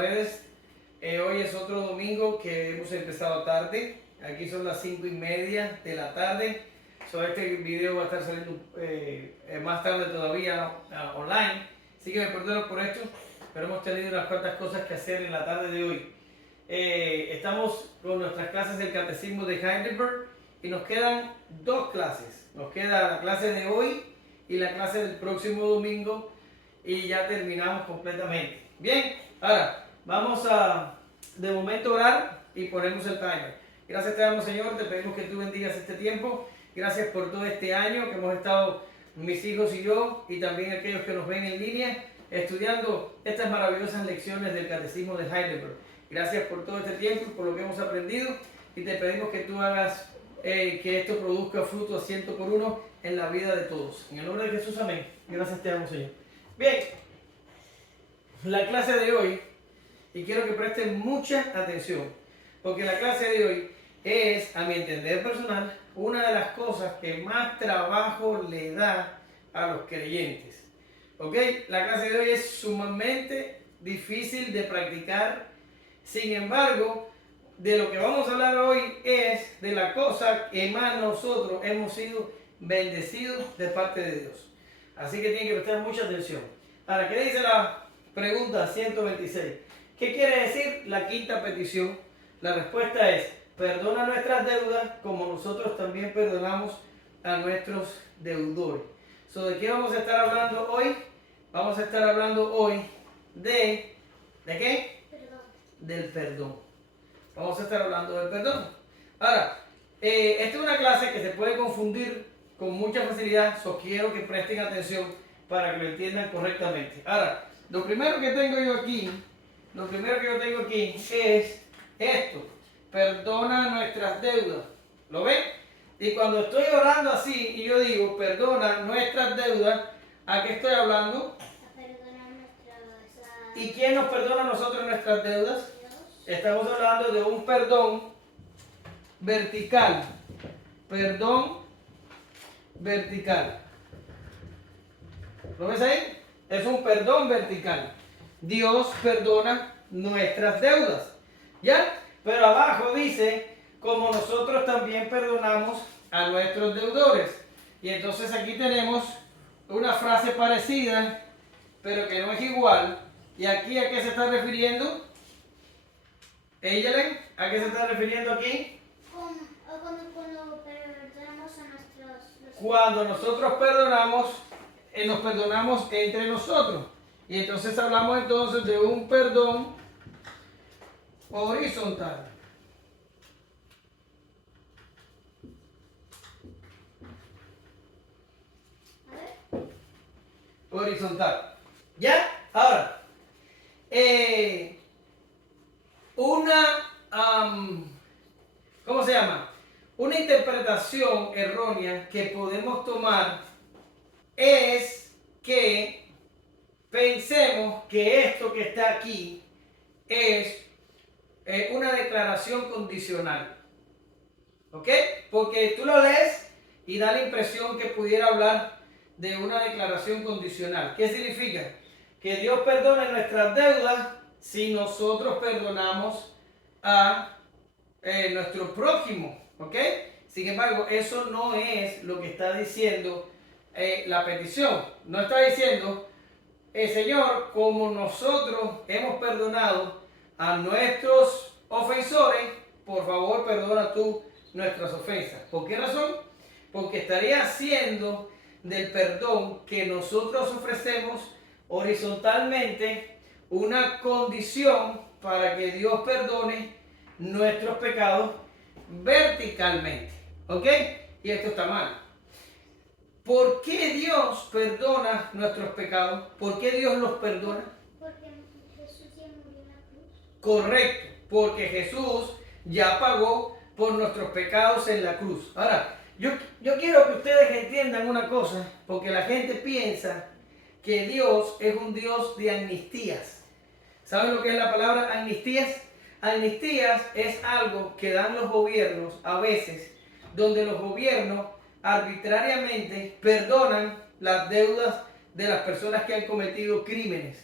redes. Hoy es otro domingo que hemos empezado tarde. Aquí son las 5:30 de la tarde. Este video va a estar saliendo más tarde todavía online. Así que me perdono por esto, pero hemos tenido unas cuantas cosas que hacer en la tarde de hoy. Estamos con nuestras clases del Catecismo de Heidelberg y nos quedan dos clases. Nos queda la clase de hoy y la clase del próximo domingo y ya terminamos completamente. Bien, ahora vamos a de momento orar y ponemos el timer. Gracias te damos, Señor, te pedimos que tú bendigas este tiempo. Gracias por todo este año que hemos estado mis hijos y yo, y también aquellos que nos ven en línea, estudiando estas maravillosas lecciones del Catecismo de Heidelberg. Gracias por todo este tiempo y por lo que hemos aprendido, y te pedimos que tú hagas que esto produzca fruto a 100 por uno en la vida de todos. En el nombre de Jesús, amén. Gracias te damos, Señor. Bien, la clase de hoy, y quiero que presten mucha atención, porque la clase de hoy es, a mi entender personal, una de las cosas que más trabajo le da a los creyentes. ¿Ok? La clase de hoy es sumamente difícil de practicar. Sin embargo, de lo que vamos a hablar hoy es de la cosa que más nosotros hemos sido bendecidos de parte de Dios. Así que tienen que prestar mucha atención. Ahora, ¿qué dice la pregunta 126? ¿Qué quiere decir la quinta petición? La respuesta es: perdona nuestras deudas como nosotros también perdonamos a nuestros deudores. ¿De qué vamos a estar hablando hoy? Vamos a estar hablando hoy ¿de qué? Perdón. Del perdón. Vamos a estar hablando del perdón. Ahora, esta es una clase que se puede confundir con mucha facilidad, quiero que presten atención para que lo entiendan correctamente. Ahora, lo primero que tengo yo aquí es esto: perdona nuestras deudas. ¿Lo ven? Y cuando estoy orando así y yo digo perdona nuestras deudas, ¿a qué estoy hablando? ¿Y quién nos perdona a nosotros nuestras deudas? Dios. Estamos hablando de un perdón vertical. Perdón vertical. ¿Lo ves ahí? Es un perdón vertical. Dios perdona nuestras deudas. ¿Ya? Pero abajo dice, como nosotros también perdonamos a nuestros deudores. Y entonces aquí tenemos una frase parecida, pero que no es igual. ¿Y aquí a qué se está refiriendo? Eyelen, ¿a qué se está refiriendo aquí? Cuando perdonamos a nuestros... Cuando nosotros perdonamos, nos perdonamos entre nosotros. Y entonces hablamos entonces de un perdón horizontal. A ver. Horizontal. ¿Ya? Ahora, ¿cómo se llama? Una interpretación errónea que podemos tomar es que pensemos que esto que está aquí es una declaración condicional. ¿Ok? Porque tú lo lees y da la impresión que pudiera hablar de una declaración condicional. ¿Qué significa? Que Dios perdone nuestras deudas si nosotros perdonamos a nuestro prójimo. ¿Ok? Sin embargo, eso no es lo que está diciendo la petición. No está diciendo, Señor, como nosotros hemos perdonado a nuestros ofensores, por favor perdona tú nuestras ofensas. ¿Por qué razón? Porque estaría haciendo del perdón que nosotros ofrecemos horizontalmente una condición para que Dios perdone nuestros pecados verticalmente. ¿Ok? Y esto está mal. ¿Por qué Dios perdona nuestros pecados? ¿Por qué Dios los perdona? Porque Jesús ya murió en la cruz. Correcto, porque Jesús ya pagó por nuestros pecados en la cruz. Ahora, yo quiero que ustedes entiendan una cosa, porque la gente piensa que Dios es un Dios de amnistías. ¿Saben lo que es la palabra amnistías? Amnistías es algo que dan los gobiernos a veces, donde los gobiernos arbitrariamente perdonan las deudas de las personas que han cometido crímenes.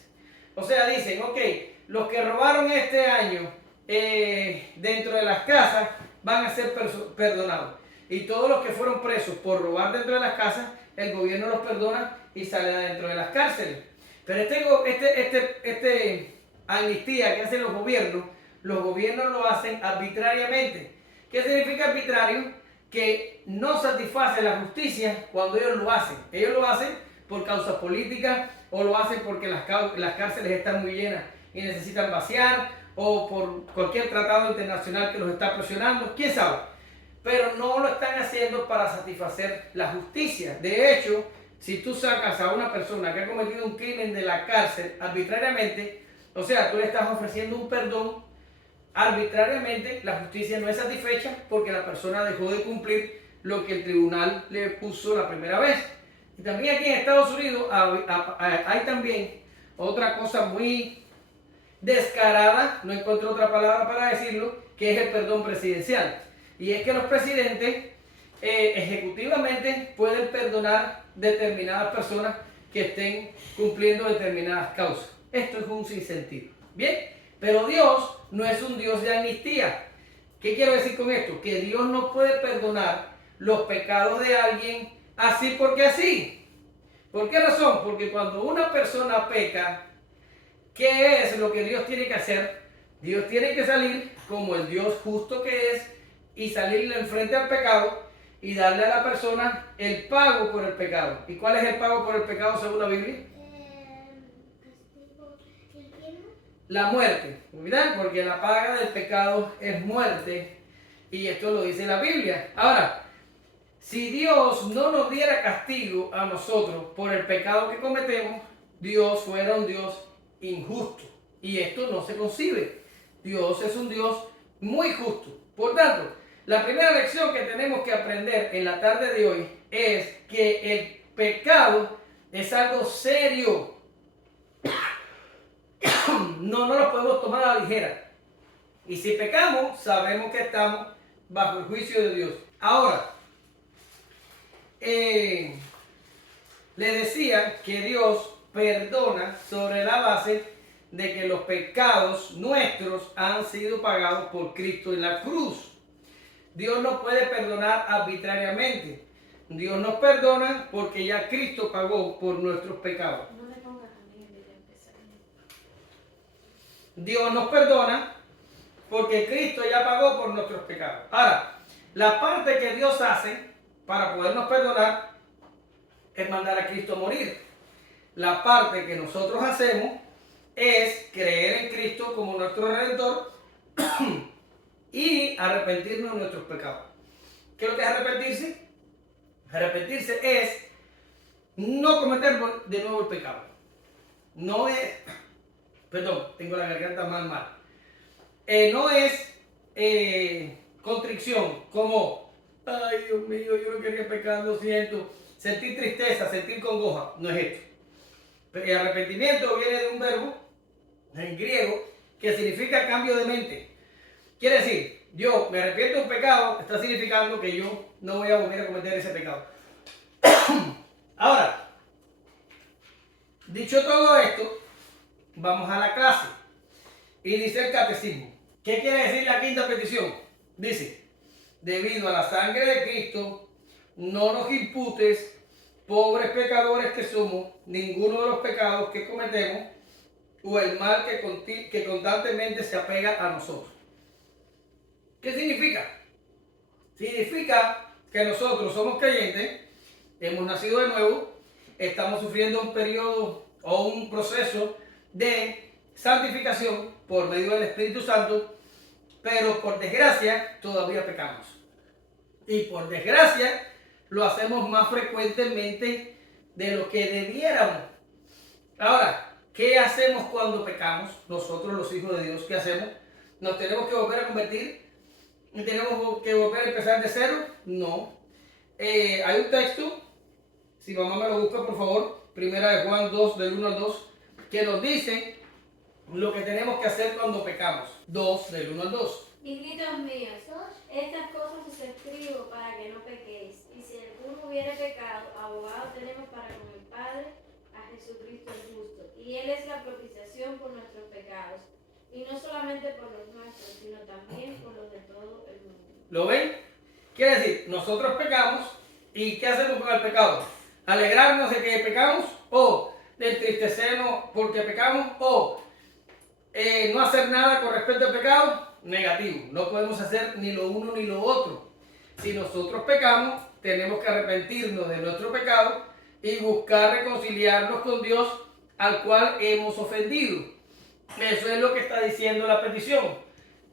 O sea, dicen, ok, los que robaron este año dentro de las casas van a ser perdonados. Y todos los que fueron presos por robar dentro de las casas, el gobierno los perdona y sale dentro de las cárceles. Pero este amnistía que hacen los gobiernos lo hacen arbitrariamente. ¿Qué significa arbitrario? Que no satisface la justicia cuando ellos lo hacen. Ellos lo hacen por causas políticas o lo hacen porque las cárceles están muy llenas y necesitan vaciar o por cualquier tratado internacional que los está presionando, quién sabe. Pero no lo están haciendo para satisfacer la justicia. De hecho, si tú sacas a una persona que ha cometido un crimen de la cárcel arbitrariamente, o sea, tú le estás ofreciendo un perdón arbitrariamente, la justicia no es satisfecha porque la persona dejó de cumplir lo que el tribunal le puso la primera vez. Y también aquí en Estados Unidos hay también otra cosa muy descarada, no encuentro otra palabra para decirlo, que es el perdón presidencial. Y es que los presidentes ejecutivamente pueden perdonar determinadas personas que estén cumpliendo determinadas causas. Esto es un sinsentido. Bien, pero Dios no es un Dios de amnistía. ¿Qué quiero decir con esto? Que Dios no puede perdonar los pecados de alguien así porque así. ¿Por qué razón? Porque cuando una persona peca, ¿qué es lo que Dios tiene que hacer? Dios tiene que salir como el Dios justo que es y salirle enfrente al pecado y darle a la persona el pago por el pecado. ¿Y cuál es el pago por el pecado según la Biblia? Castigo infierno. La muerte, ¿verdad? Porque la paga del pecado es muerte y esto lo dice la Biblia. Ahora, si Dios no nos diera castigo a nosotros por el pecado que cometemos, Dios fuera un Dios injusto y esto no se concibe. Dios es un Dios muy justo. Por tanto, la primera lección que tenemos que aprender en la tarde de hoy es que el pecado es algo serio. No lo podemos tomar a la ligera. Y si pecamos, sabemos que estamos bajo el juicio de Dios. Ahora, le decía que Dios perdona sobre la base de que los pecados nuestros han sido pagados por Cristo en la cruz. Dios no puede perdonar arbitrariamente. Dios nos perdona porque ya Cristo pagó por nuestros pecados. No me pongas a mí de empezar. Dios nos perdona porque Cristo ya pagó por nuestros pecados. Ahora, la parte que Dios hace para podernos perdonar es mandar a Cristo a morir. La parte que nosotros hacemos es creer en Cristo como nuestro Redentor y arrepentirnos de nuestros pecados. ¿Qué es lo que es arrepentirse? Arrepentirse es no cometer de nuevo el pecado. No es, perdón, tengo la garganta mal. No es contrición, como, ay Dios mío, yo no quería pecar, lo siento. Sentir tristeza, sentir congoja, no es esto. El arrepentimiento viene de un verbo en griego que significa cambio de mente. Quiere decir, yo me arrepiento de un pecado, está significando que yo no voy a volver a cometer ese pecado. Ahora, dicho todo esto, vamos a la clase. Y dice el catecismo. ¿Qué quiere decir la quinta petición? Dice, debido a la sangre de Cristo, no nos imputes, pobres pecadores que somos, ninguno de los pecados que cometemos o el mal que constantemente se apega a nosotros. ¿Qué significa? Significa que nosotros somos creyentes, hemos nacido de nuevo, estamos sufriendo un periodo o un proceso de santificación por medio del Espíritu Santo, pero por desgracia todavía pecamos. Y por desgracia lo hacemos más frecuentemente de lo que debiéramos. Ahora, ¿qué hacemos cuando pecamos? Nosotros los hijos de Dios, ¿qué hacemos? ¿Nos tenemos que volver a convertir? ¿Tenemos que volver a empezar de cero? No. Hay un texto, si mamá me lo busca por favor, primera de Juan 2, del 1 al 2, que nos dice lo que tenemos que hacer cuando pecamos. 2, del 1 al 2. Hijitos míos, estas cosas os escribo para que no pequéis. Y si alguno hubiere pecado, abogado tenemos para con el Padre, a Jesucristo el justo. Y Él es la propiciación por nuestros pecados. Y no solamente por los nuestros, sino también por los de todo el mundo. ¿Lo ven? Quiere decir, nosotros pecamos y ¿qué hacemos con el pecado? ¿Alegrarnos de que pecamos o de entristecernos porque pecamos o no hacer nada con respecto al pecado? Negativo. No podemos hacer ni lo uno ni lo otro. Si nosotros pecamos, tenemos que arrepentirnos de nuestro pecado y buscar reconciliarnos con Dios al cual hemos ofendido. Eso es lo que está diciendo la petición.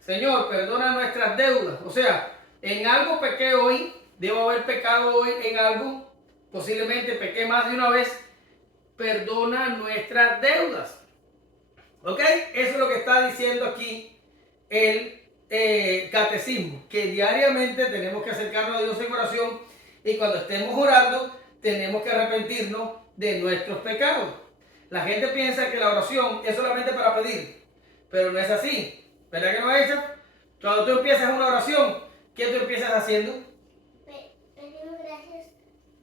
Señor, perdona nuestras deudas. O sea, en algo pequé hoy, debo haber pecado hoy en algo, posiblemente pequé más de una vez. Perdona nuestras deudas. ¿Ok? Eso es lo que está diciendo aquí el catecismo, que diariamente tenemos que acercarnos a Dios en oración y cuando estemos orando tenemos que arrepentirnos de nuestros pecados. La gente piensa que la oración es solamente para pedir, pero no es así. ¿Verdad que no es eso? Cuando tú empiezas una oración, ¿qué tú empiezas haciendo? Pedimos gracias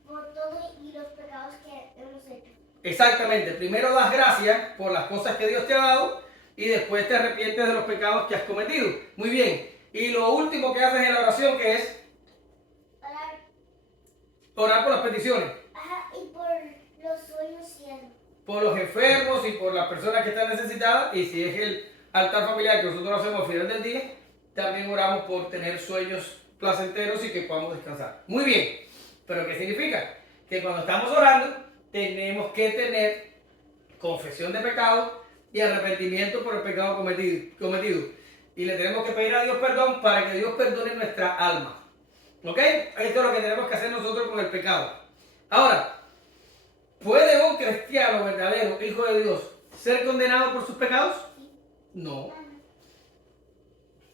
por todo y los pecados que hemos hecho. Exactamente. Primero das gracias por las cosas que Dios te ha dado y después te arrepientes de los pecados que has cometido. Muy bien. Y lo último que haces en la oración, ¿qué es? Orar. Orar por las peticiones. Ajá, y por los sueños cielos. Por los enfermos y por las personas que están necesitadas. Y si es el altar familiar que nosotros hacemos al final del día, también oramos por tener sueños placenteros y que podamos descansar. Muy bien. ¿Pero qué significa? Que cuando estamos orando, tenemos que tener confesión de pecado y arrepentimiento por el pecado cometido. Y le tenemos que pedir a Dios perdón para que Dios perdone nuestra alma. ¿Ok? Esto es lo que tenemos que hacer nosotros con el pecado. Ahora, ¿puede un cristiano verdadero, hijo de Dios, ser condenado por sus pecados? No.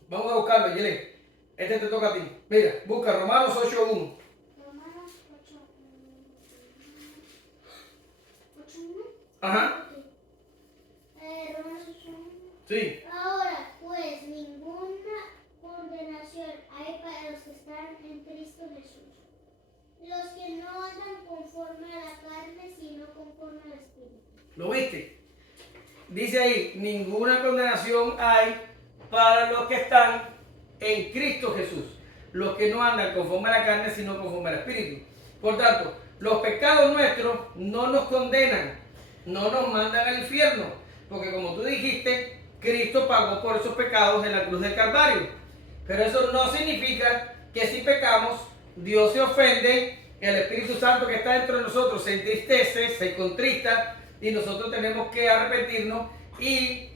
Vamos a buscarlo, Yelén. Este te toca a ti. Mira, busca Romanos 8:1. Romanos 8:1. Ajá. Romanos 8:1. Sí. Ahora, pues, ninguna condenación hay para los que están en Cristo Jesús. Los que no andan conforme a la carne, sino conforme al Espíritu. ¿Lo viste? Dice ahí, ninguna condenación hay para los que están en Cristo Jesús. Los que no andan conforme a la carne, sino conforme al Espíritu. Por tanto, los pecados nuestros no nos condenan, no nos mandan al infierno. Porque como tú dijiste, Cristo pagó por esos pecados en la cruz del Calvario. Pero eso no significa que si pecamos, Dios se ofende, el Espíritu Santo que está dentro de nosotros se entristece, se contrista y nosotros tenemos que arrepentirnos y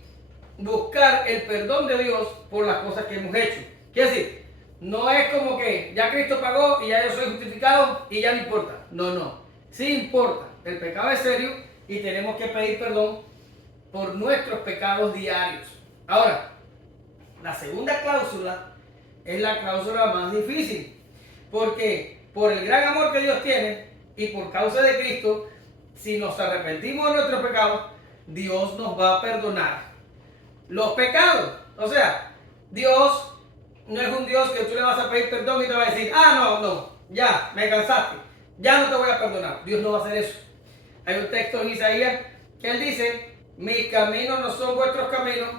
buscar el perdón de Dios por las cosas que hemos hecho. Quiere decir, no es como que ya Cristo pagó y ya yo soy justificado y ya no importa. No. Sí importa. El pecado es serio y tenemos que pedir perdón por nuestros pecados diarios. Ahora, la segunda cláusula es la cláusula más difícil. Porque por el gran amor que Dios tiene y por causa de Cristo, si nos arrepentimos de nuestros pecados, Dios nos va a perdonar los pecados. O sea, Dios no es un Dios que tú le vas a pedir perdón y te va a decir, no, ya, me cansaste, ya no te voy a perdonar. Dios no va a hacer eso. Hay un texto en Isaías que él dice, mis caminos no son vuestros caminos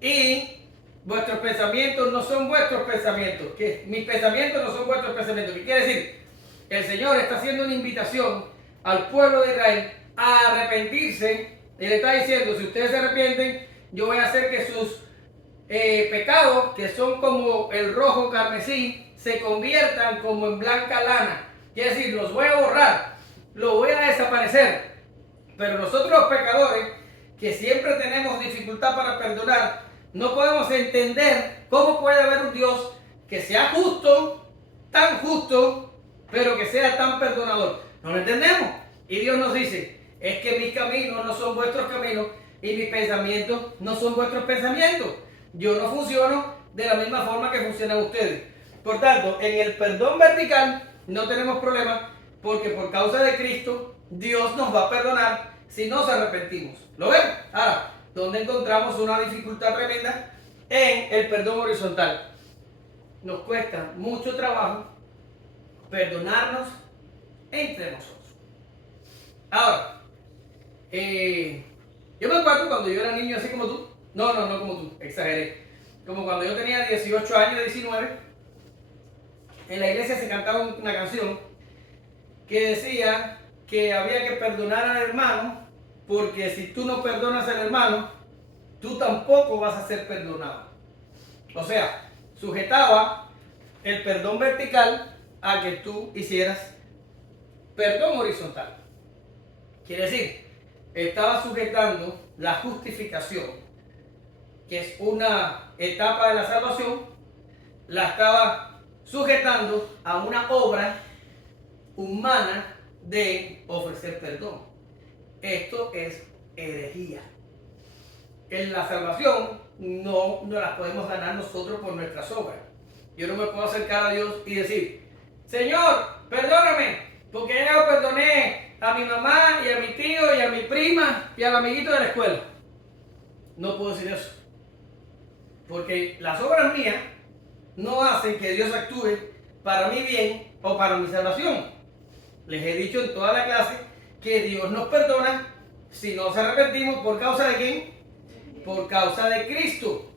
y vuestros pensamientos no son vuestros pensamientos. Que mis pensamientos no son vuestros pensamientos. ¿Qué quiere decir? El Señor está haciendo una invitación al pueblo de Israel a arrepentirse. Y le está diciendo, si ustedes se arrepienten, yo voy a hacer que sus pecados, que son como el rojo carmesí, se conviertan como en blanca lana. Quiere decir, los voy a borrar, los voy a desaparecer. Pero nosotros los pecadores, que siempre tenemos dificultad para perdonar, no podemos entender cómo puede haber un Dios que sea justo, tan justo, pero que sea tan perdonador. No lo entendemos. Y Dios nos dice, es que mis caminos no son vuestros caminos y mis pensamientos no son vuestros pensamientos. Yo no funciono de la misma forma que funcionan ustedes. Por tanto, en el perdón vertical no tenemos problema porque por causa de Cristo Dios nos va a perdonar si nos arrepentimos. ¿Lo ven? Ahora, ¿dónde encontramos una dificultad tremenda? En el perdón horizontal. Nos cuesta mucho trabajo perdonarnos entre nosotros. Ahora, yo me acuerdo cuando yo era niño así como tú, No como tú, exageré. Como cuando yo tenía 18 años, 19, en la iglesia se cantaba una canción que decía que había que perdonar al hermano, porque si tú no perdonas al hermano, tú tampoco vas a ser perdonado. O sea, sujetaba el perdón vertical a que tú hicieras perdón horizontal. Quiere decir, estaba sujetando la justificación, que es una etapa de la salvación, la estaba sujetando a una obra humana de ofrecer perdón. Esto es herejía. En la salvación no la podemos ganar nosotros por nuestras obras. Yo no me puedo acercar a Dios y decir, Señor, perdóname, porque yo perdoné a mi mamá y a mi tío y a mi prima y al amiguito de la escuela. No puedo decir eso. Porque las obras mías no hacen que Dios actúe para mi bien o para mi salvación. Les he dicho en toda la clase que Dios nos perdona si nos arrepentimos. ¿Por causa de quién? Por causa de Cristo.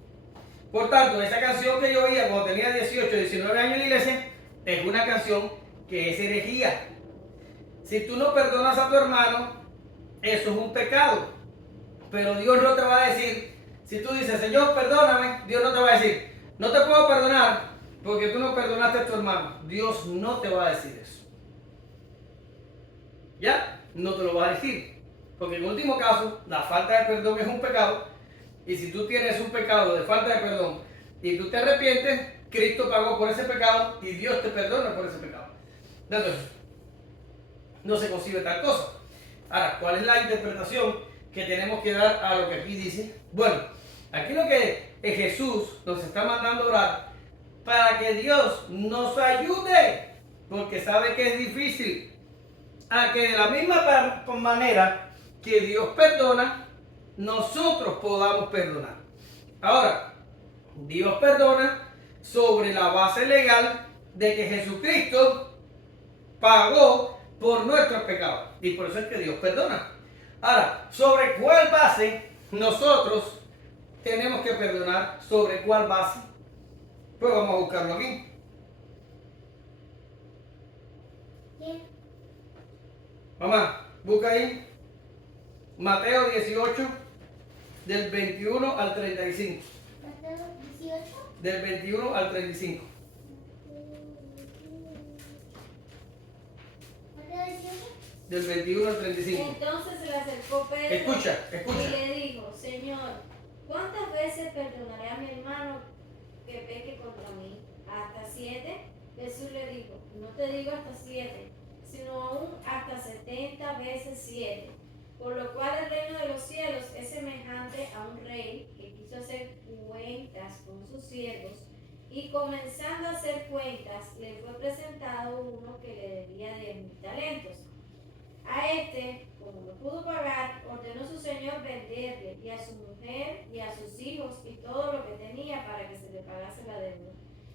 Por tanto, esa canción que yo oía cuando tenía 18, 19 años en la iglesia, es una canción que es herejía. Si tú no perdonas a tu hermano, eso es un pecado. Pero Dios no te va a decir, si tú dices, Señor, perdóname, Dios no te va a decir, no te puedo perdonar porque tú no perdonaste a tu hermano. Dios no te va a decir eso. ¿Ya? No te lo va a decir. Porque en último caso, la falta de perdón es un pecado. Y si tú tienes un pecado de falta de perdón y tú te arrepientes, Cristo pagó por ese pecado y Dios te perdona por ese pecado. Entonces, no se concibe tal cosa. Ahora, ¿cuál es la interpretación que tenemos que dar a lo que aquí dice? Bueno, aquí lo que Jesús nos está mandando a orar para que Dios nos ayude, porque sabe que es difícil, a que de la misma manera que Dios perdona, nosotros podamos perdonar. Ahora, Dios perdona sobre la base legal de que Jesucristo pagó por nuestros pecados. Y por eso es que Dios perdona. Ahora, ¿sobre cuál base nosotros tenemos que perdonar? ¿Sobre cuál base? Pues vamos a buscarlo aquí. ¿Quién? Mamá, busca ahí Mateo 18, del 21 al 35. Mateo 18. Del 21 al 35. Mateo 18. Del 21 al 35. Entonces se le acercó Pedro Escucha. y le dijo, Señor, ¿cuántas veces perdonaré a mi hermano que peque contra mí? ¿Hasta 7? Jesús le dijo, no te digo hasta 7, sino aún hasta 70 veces 7. Por lo cual el reino de los cielos es semejante a un rey que quiso hacer cuentas con sus siervos, y comenzando a hacer cuentas le fue presentado uno que le debía 10.000 talentos. A este, como no pudo pagar, ordenó su señor venderle, y a su mujer, y a sus hijos, y todo lo que tenía, para que se le pagase la deuda.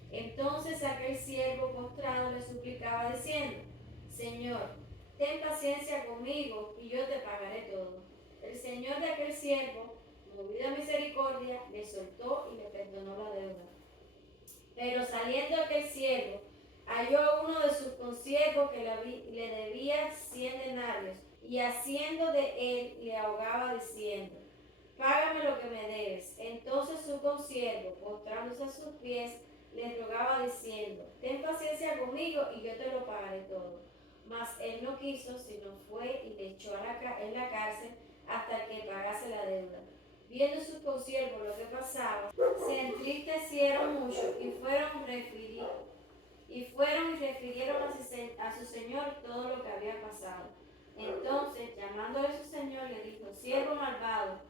Entonces aquel siervo postrado le suplicaba diciendo, Señor, ten paciencia conmigo, y yo te pagaré todo. El señor de aquel siervo, movido a misericordia, le soltó y le perdonó la deuda. Pero saliendo aquel siervo, halló a uno de sus consiervos que le debía 100 denarios, y haciendo de él le ahogaba diciendo, págame lo que me debes. Entonces su consiervo, postrándose a sus pies, le rogaba diciendo, ten paciencia conmigo y yo te lo pagaré todo. Mas él no quiso, sino fue y le echó en la cárcel hasta que pagase la deuda. Viendo sus consiervos lo que pasaba, se entristecieron mucho y refirieron a su señor todo lo que había pasado. Entonces, llamándole a su señor, le dijo, siervo malvado,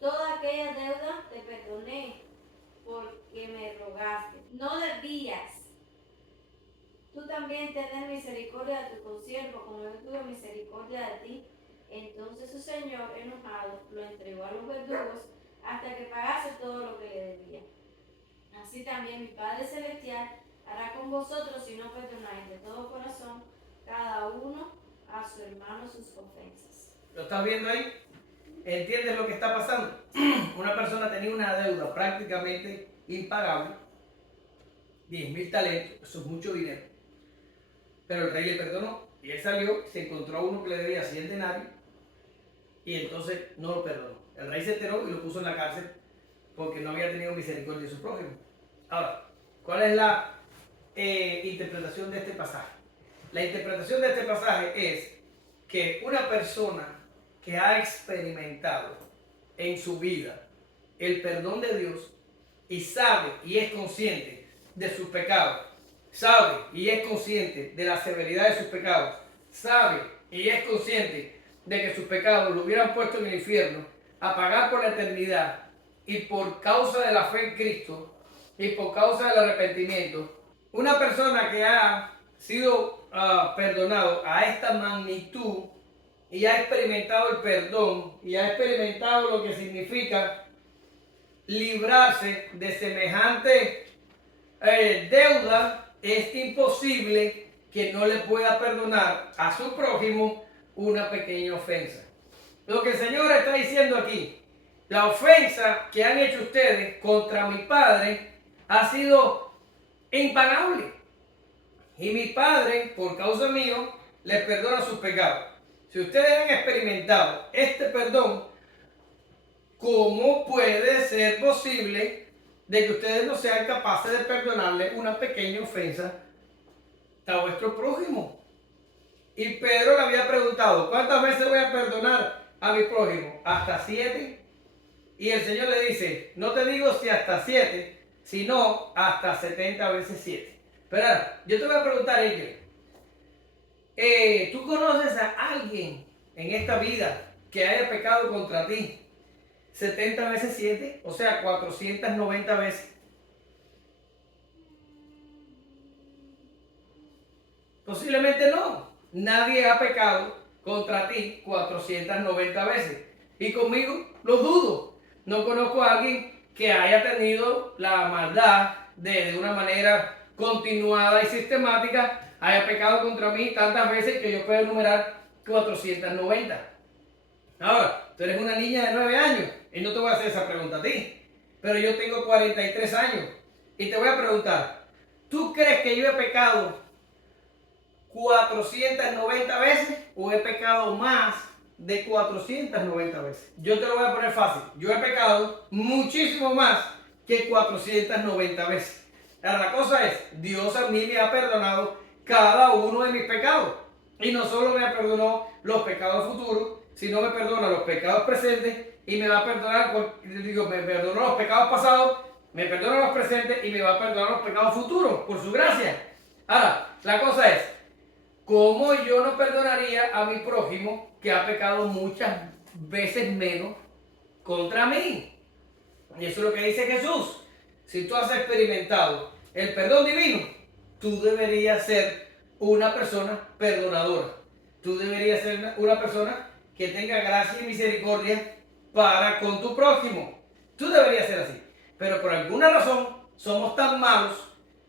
toda aquella deuda te perdoné porque me rogaste. No debías tú también tener misericordia de tu consiervo, como yo tuve misericordia de ti. Entonces su señor, enojado, lo entregó a los verdugos hasta que pagase todo lo que le debía. Así también mi Padre Celestial hará con vosotros si no perdonáis de todo corazón cada uno a su hermano sus ofensas. ¿Lo estás viendo ahí? ¿Entiendes lo que está pasando? Una persona tenía una deuda prácticamente impagable, 10.000 talentos, eso es mucho dinero. Pero el rey le perdonó y él salió, se encontró a uno que le debía 100 denarios y entonces no lo perdonó. El rey se enteró y lo puso en la cárcel porque no había tenido misericordia de su prójimo. Ahora, ¿cuál es la interpretación de este pasaje? La interpretación de este pasaje es que una persona que ha experimentado en su vida el perdón de Dios y sabe y es consciente de sus pecados, sabe y es consciente de la severidad de sus pecados, sabe y es consciente de que sus pecados lo hubieran puesto en el infierno a pagar por la eternidad, y por causa de la fe en Cristo y por causa del arrepentimiento, una persona que ha sido perdonado a esta magnitud y ha experimentado el perdón y ha experimentado lo que significa librarse de semejante deuda, es imposible que no le pueda perdonar a su prójimo una pequeña ofensa. Lo que el Señor está diciendo aquí, la ofensa que han hecho ustedes contra mi Padre ha sido impagable. Y mi Padre, por causa mío, les perdona sus pecados. Si ustedes han experimentado este perdón, ¿cómo puede ser posible de que ustedes no sean capaces de perdonarle una pequeña ofensa a vuestro prójimo? Y Pedro le había preguntado, ¿cuántas veces voy a perdonar a mi prójimo? ¿Hasta 7? Y el Señor le dice, no te digo si hasta 7, sino hasta 70 veces 7. Pero ahora, yo te voy a preguntar, ¿tú conoces a alguien en esta vida que haya pecado contra ti 70 veces 7? O sea, 490 veces. Posiblemente no. Nadie ha pecado contra ti 490 veces. Y conmigo lo dudo. No conozco a alguien que haya tenido la maldad de una manera continuada y sistemática, haya pecado contra mí tantas veces que yo puedo enumerar 490. Ahora, tú eres una niña de 9 años y no te voy a hacer esa pregunta a ti, pero yo tengo 43 años y te voy a preguntar, ¿tú crees que yo he pecado 490 veces o he pecado más de 490 veces? Yo te lo voy a poner fácil. Yo he pecado muchísimo más que 490 veces. Ahora, la cosa es, Dios a mí me ha perdonado cada uno de mis pecados. Y no solo me perdonó los pecados futuros, sino me perdona los pecados presentes y me va a perdonar, me perdonó los pecados pasados, me perdona los presentes y me va a perdonar los pecados futuros, por su gracia. Ahora, la cosa es, ¿cómo yo no perdonaría a mi prójimo que ha pecado muchas veces menos contra mí? Y eso es lo que dice Jesús. Si tú has experimentado el perdón divino, tú deberías ser una persona perdonadora. Tú deberías ser una persona que tenga gracia y misericordia para con tu prójimo. Tú deberías ser así. Pero por alguna razón somos tan malos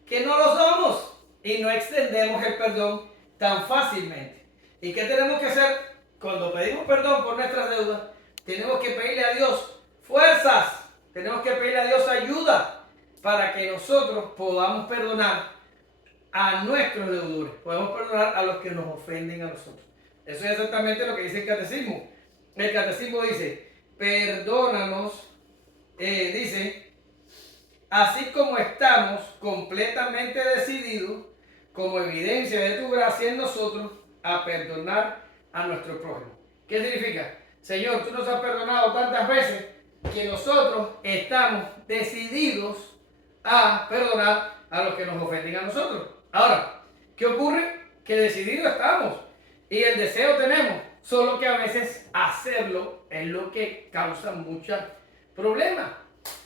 que no lo somos y no extendemos el perdón tan fácilmente. ¿Y qué tenemos que hacer? Cuando pedimos perdón por nuestras deudas, tenemos que pedirle a Dios fuerzas, tenemos que pedirle a Dios ayuda para que nosotros podamos perdonar a nuestros deudores, podemos perdonar a los que nos ofenden a nosotros. Eso es exactamente lo que dice el catecismo. El catecismo dice, perdónanos, dice, así como estamos completamente decididos, como evidencia de tu gracia en nosotros, a perdonar a nuestro prójimo. ¿Qué significa? Señor, tú nos has perdonado tantas veces que nosotros estamos decididos a perdonar a los que nos ofenden a nosotros. Ahora, ¿qué ocurre? Que decididos estamos y el deseo tenemos, solo que a veces hacerlo es lo que causa muchos problemas.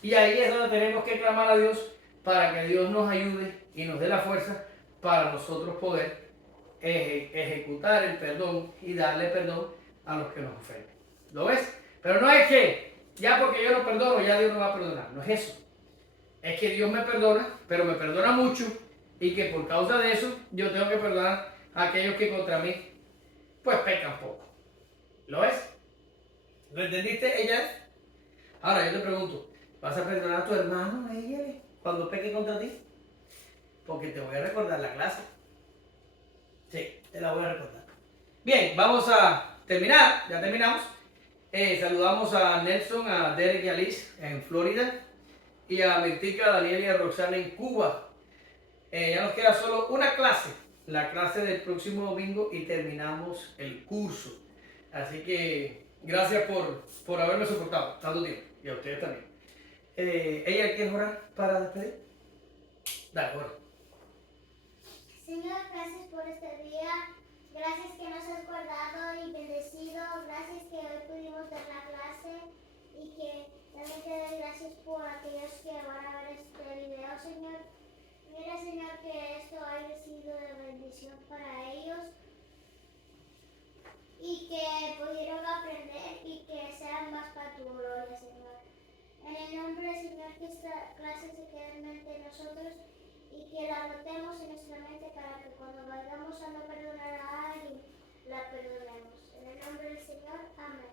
Y ahí es donde tenemos que clamar a Dios para que Dios nos ayude y nos dé la fuerza para nosotros poder ejecutar el perdón y darle perdón a los que nos ofenden. ¿Lo ves? Pero no es que ya porque yo no perdono, ya Dios no va a perdonar. No es eso. Es que Dios me perdona, pero me perdona mucho y que por causa de eso yo tengo que perdonar a aquellos que contra mí pues pecan poco. ¿Lo ves? ¿Lo entendiste? Ella es. Ahora yo te pregunto, ¿vas a perdonar a tu hermano, ella, cuando peque contra ti? Porque te voy a recordar la clase. Sí, te la voy a recordar. Bien, vamos a terminar. Ya terminamos. Saludamos a Nelson, a Derek y a Liz en Florida. Y a Mirtica, a Daniel y a Roxana en Cuba. Ya nos queda solo una clase. La clase del próximo domingo y terminamos el curso. Así que gracias por haberme soportado tanto tiempo. Y a ustedes también. ¿Ella quiere orar para despedir? Dale, ora. Señor, gracias por este día. Gracias que nos has guardado y bendecido. Gracias que hoy pudimos dar la clase y que también te doy gracias por aquellos que van a ver este video, Señor. Mira, Señor, que esto haya sido de bendición para ellos y que pudieron aprender y que sean más para tu gloria, Señor. En el nombre del Señor, que esta clase se quede en mente de nosotros y que la anotemos en nuestra mente para que cuando vayamos a no perdonar a alguien, la perdonemos. En el nombre del Señor, amén.